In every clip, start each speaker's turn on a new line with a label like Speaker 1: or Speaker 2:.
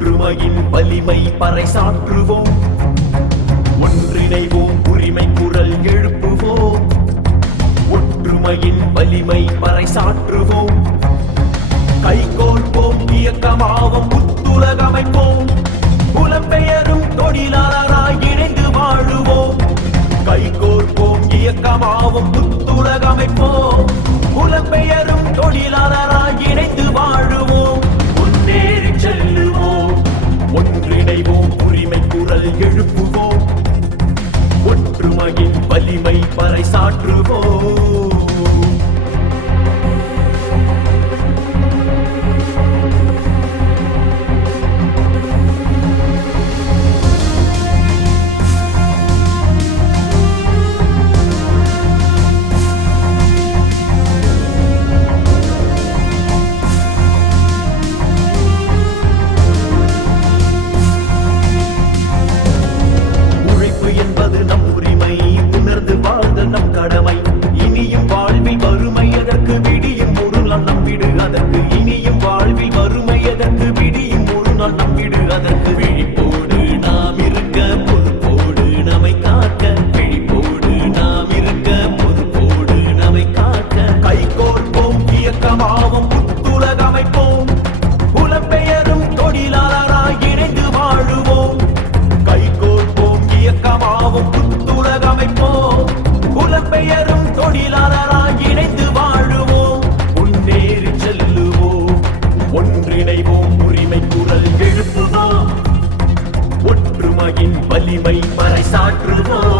Speaker 1: ஒற்றுமையின் வலிமை பறைசாற்றுவோம் ஒன்றிணைவோம் உரிமை குரல் எழுப்புவோம். ஒற்றுமையின் வலிமை பறைசாற்றுவோம் கைகோல்வோம் இயக்கமாவோம் புத்துலகமைப்போம் புலம்பெயரும் தொழிலாளராய் இணைந்து வாழுவோம். கைகோர்ப்போம் இயக்கமாவோம் புத்துலகமைப்போம் புலம்பெயரும் தொழிலாளராய் இணைந்து வாழுவோம். வலிமை பறைசாற்றுவோம் அதற்கு இனியும் வாழ்வில் வரும். ஒற்றுமையின் வலிமை பறைசாற்றுவோம்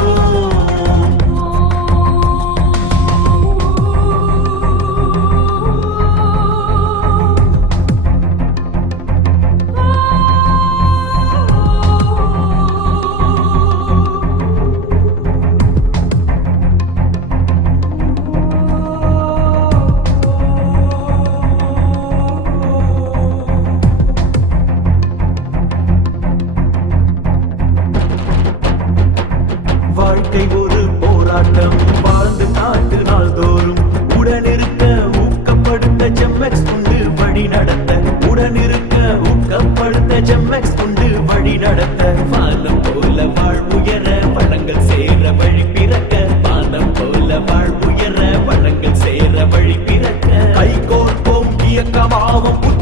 Speaker 1: போராட்டம் வாழ்ந்து காட்டு நாள்தோறும். உடனிருக்க ஊக்கப்படுத்த ஜெம்மெக்ஸ் உண்டு வழி நடத்த. உடனிருக்க ஊக்கப்படுத்த ஜெம்மெக்ஸ் உண்டு வழி நடத்த. வானம் போல வாழ்வுயர வளங்கள் சேர வழி பிறக்க. வானம் போல வாழ்வுயர வளங்கள் சேர வழி பிறக்க. கைகோர்ப்போம் இயக்கமாவும் புத்துலகமைப்போம்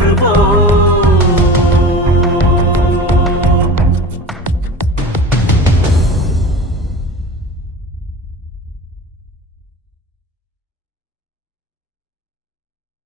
Speaker 1: எழுப்புவோம் ஒற்றுமையின் வலிமை பறைசாற்றுவோம்